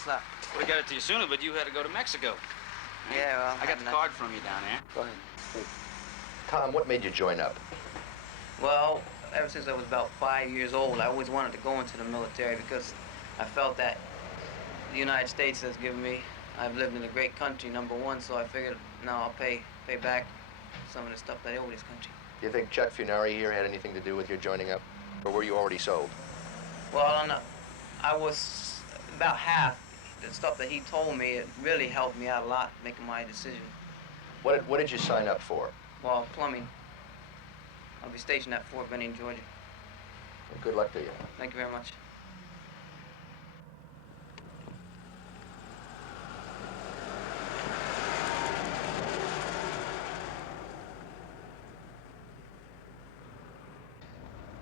What's that? We got it to you sooner, but you had to go to Mexico. Yeah, well... I got the card from you down there. Go ahead. Tom, what made you join up? Well, ever since I was about 5 years old, I always wanted to go into the military because I felt that the United States has given me, I've lived in a great country, #1, so I figured now I'll pay back some of the stuff that I owe this country. Do you think Chuck Funari here had anything to do with your joining up? Or were you already sold? Well, I was about half. The stuff that he told me, it really helped me out a lot making my decision. What did you sign up for? Well, plumbing. I'll be stationed at Fort Benning, Georgia. Well, good luck to you. Thank you very much.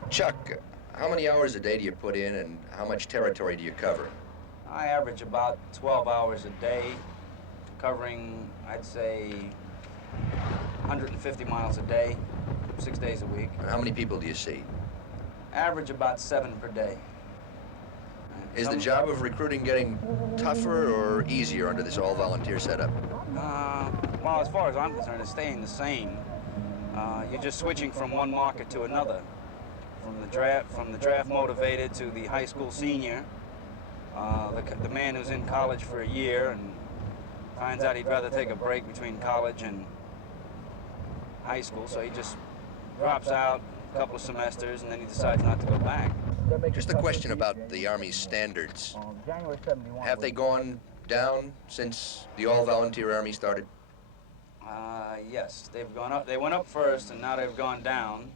Chuck, how many hours a day do you put in and how much territory do you cover? I average about 12 hours a day, covering, I'd say, 150 miles a day, 6 days a week. And how many people do you see? Average about 7 per day. Is the job of recruiting getting tougher or easier under this all-volunteer setup? Well, as far as I'm concerned, it's staying the same. You're just switching from one market to another. From the draft motivated to the high school senior, the man who's in college for a year and finds out he'd rather take a break between college and high school, so he just drops out a couple of semesters and then he decides not to go back. Just a question about the Army's standards. Have they gone down since the all-volunteer Army started? Yes, they've gone up. They went up first and now they've gone down,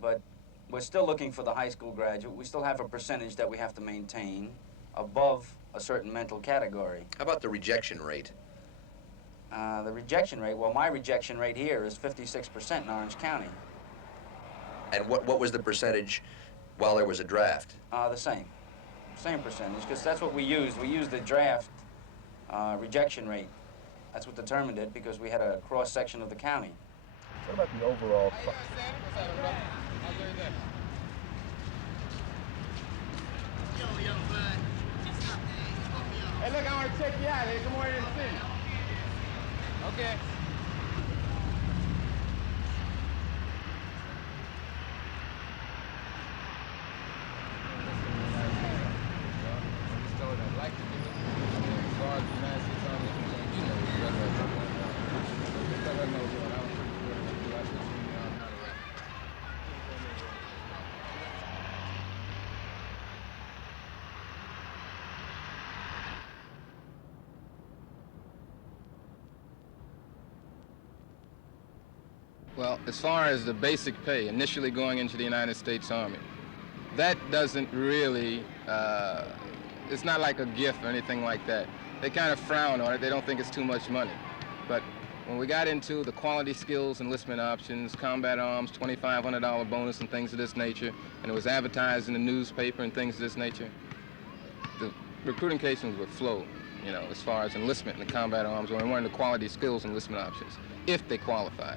but we're still looking for the high school graduate. We still have a percentage that we have to maintain above a certain mental category. How about the rejection rate? The rejection rate, well, my rejection rate here is 56% in Orange County. And what was the percentage while there was a draft? The same percentage, because that's what we used. We used the draft rejection rate. That's what determined it, because we had a cross-section of the county. What about the overall... Hey, look, I want to check you out. Hey, good morning to the city. Okay. Well, as far as the basic pay, initially going into the United States Army, that doesn't really, it's not like a gift or anything like that. They kind of frown on it. They don't think it's too much money. But when we got into the quality skills enlistment options, combat arms, $2,500 bonus and things of this nature, and it was advertised in the newspaper and things of this nature, the recruiting casings would flow, you know, as far as enlistment and the combat arms, or one of the quality skills enlistment options, if they qualified.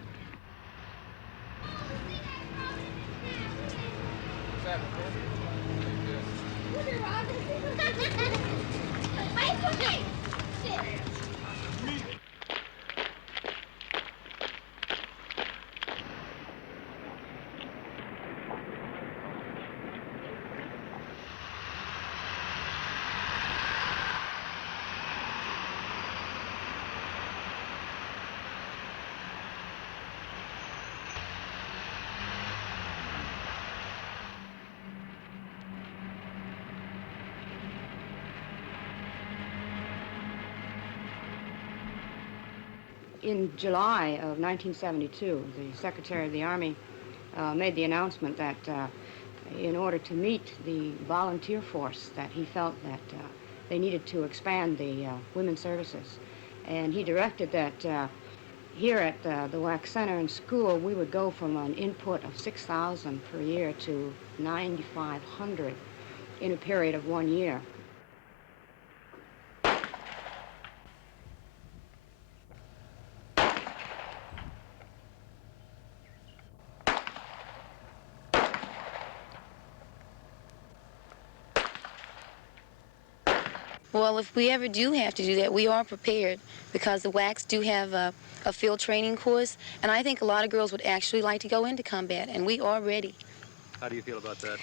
In July of 1972, the Secretary of the Army made the announcement that in order to meet the volunteer force, that he felt that they needed to expand the women's services. And he directed that here at the WAC Center and school, we would go from an input of 6,000 per year to 9,500 in a period of 1 year. Well, if we ever do have to do that, we are prepared because the WACs do have a field training course, and I think a lot of girls would actually like to go into combat, and we are ready. How do you feel about that?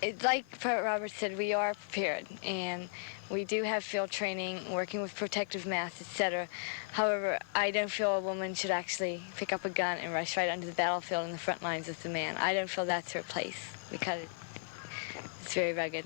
It's like Private Roberts said, we are prepared, and we do have field training, working with protective masks, etc. However, I don't feel a woman should actually pick up a gun and rush right onto the battlefield in the front lines with the man. I don't feel that's her place because it's very rugged.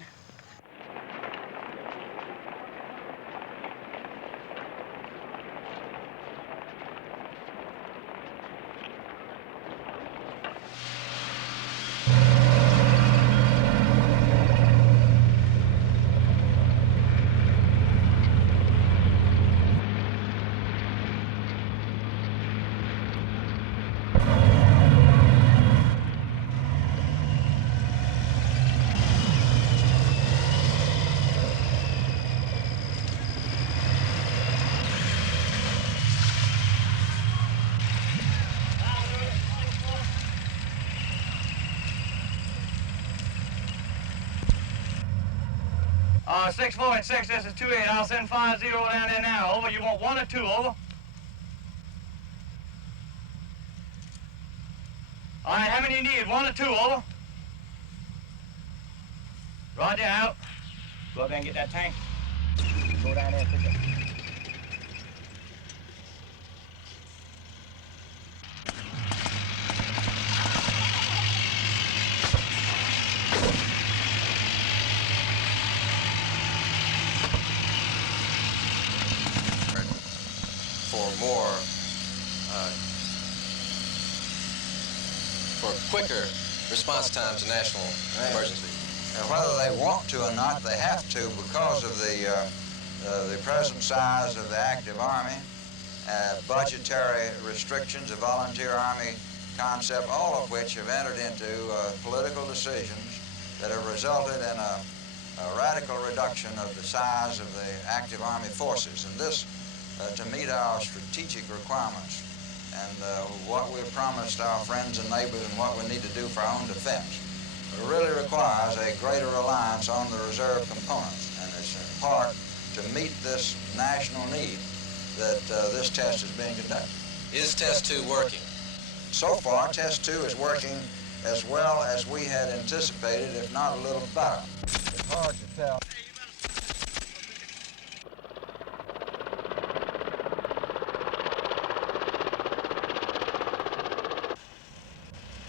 Six 486, this is 28. I'll send 50 down there now. Over. You want 1 or 2? Over. All right, how many you need? 1 or 2? Over. Roger, out. Go up there and get that tank. Go down there and pick it. For quicker response time to national emergency. And whether they want to or not, they have to because of the present size of the active Army, budgetary restrictions, a volunteer Army concept, all of which have entered into political decisions that have resulted in a radical reduction of the size of the active Army forces. And this, to meet our strategic requirements and what we've promised our friends and neighbors and what we need to do for our own defense, really requires a greater reliance on the reserve components. And it's in part to meet this national need that this test is being conducted. Is Test 2 working? So far, Test 2 is working as well as we had anticipated, if not a little better. It's hard to tell.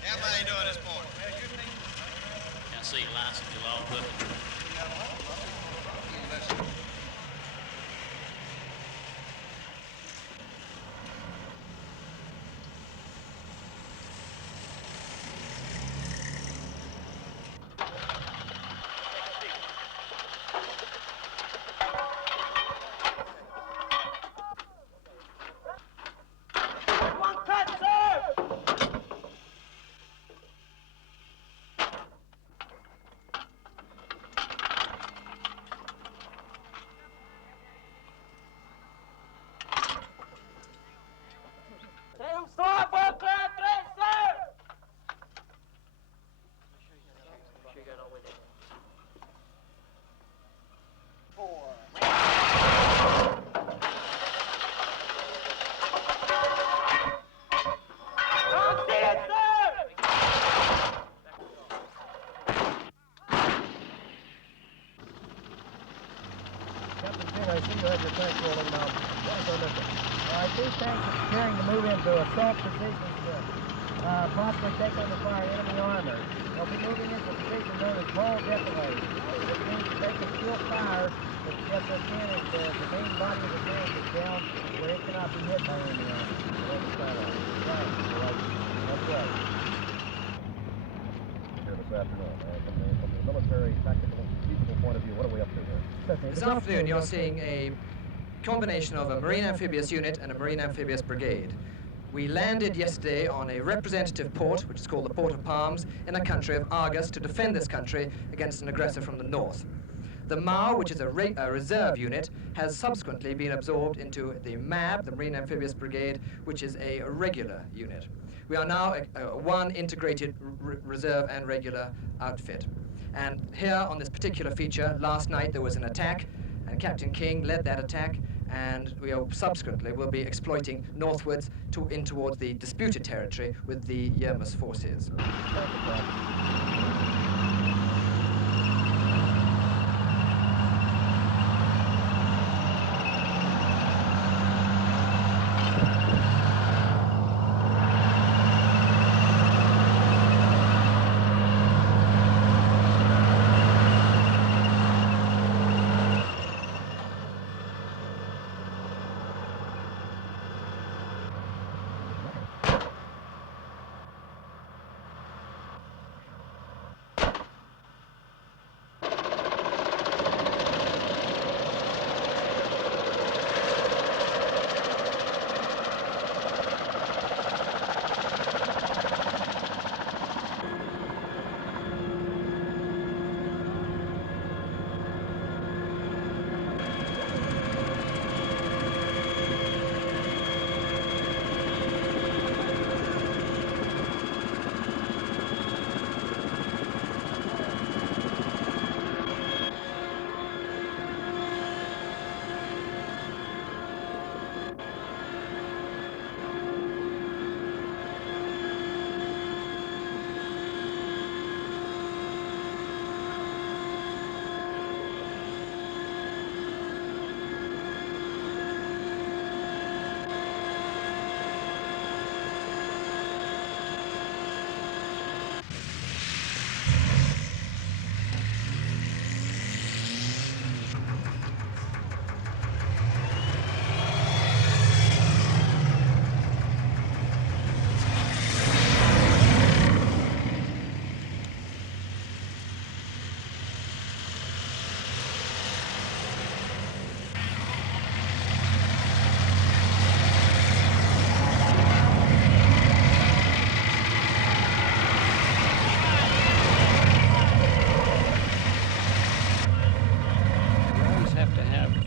How you doing this morning? Can't see your license, you all, but I see you have your tank rolling now. What is our mission? These tanks are preparing to move into assault positions to possibly take under fire enemy armor. They'll be moving into a position known as ball defilade, which means that they can still fire, but what they can is the main body of the tank is down where it cannot be hit by enemy armor. Right. That's right. Here this afternoon, from the military tactical feasible point of view, what are we up to here? This afternoon you're seeing a combination of a Marine Amphibious Unit and a Marine Amphibious Brigade. We landed yesterday on a representative port, which is called the Port of Palms, in the country of Argus to defend this country against an aggressor from the north. The MAU, which is a reserve unit, has subsequently been absorbed into the MAB, the Marine Amphibious Brigade, which is a regular unit. We are now one integrated reserve and regular outfit. And here on this particular feature, last night there was an attack, and Captain King led that attack, and we subsequently will be exploiting northwards in towards the disputed territory with the Yermus forces.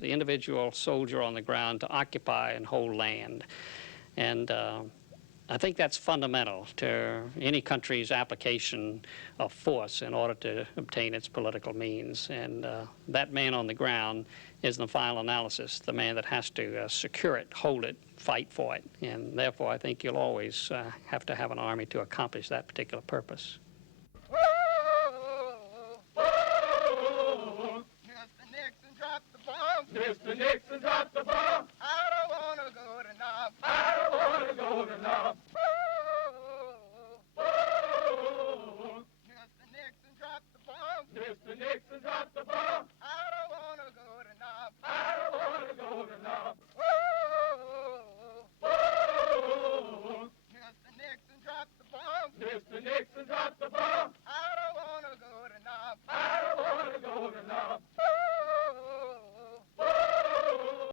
The individual soldier on the ground to occupy and hold land. And I think that's fundamental to any country's application of force in order to obtain its political means. And that man on the ground is, in the final analysis, the man that has to secure it, hold it, fight for it. And therefore, I think you'll always have to have an army to accomplish that particular purpose. Mr. Nixon dropped the bomb. I don't want to go to Nam. I don't want to go to Nam. Mr. Nixon dropped the bomb. Mr. Nixon dropped the bomb.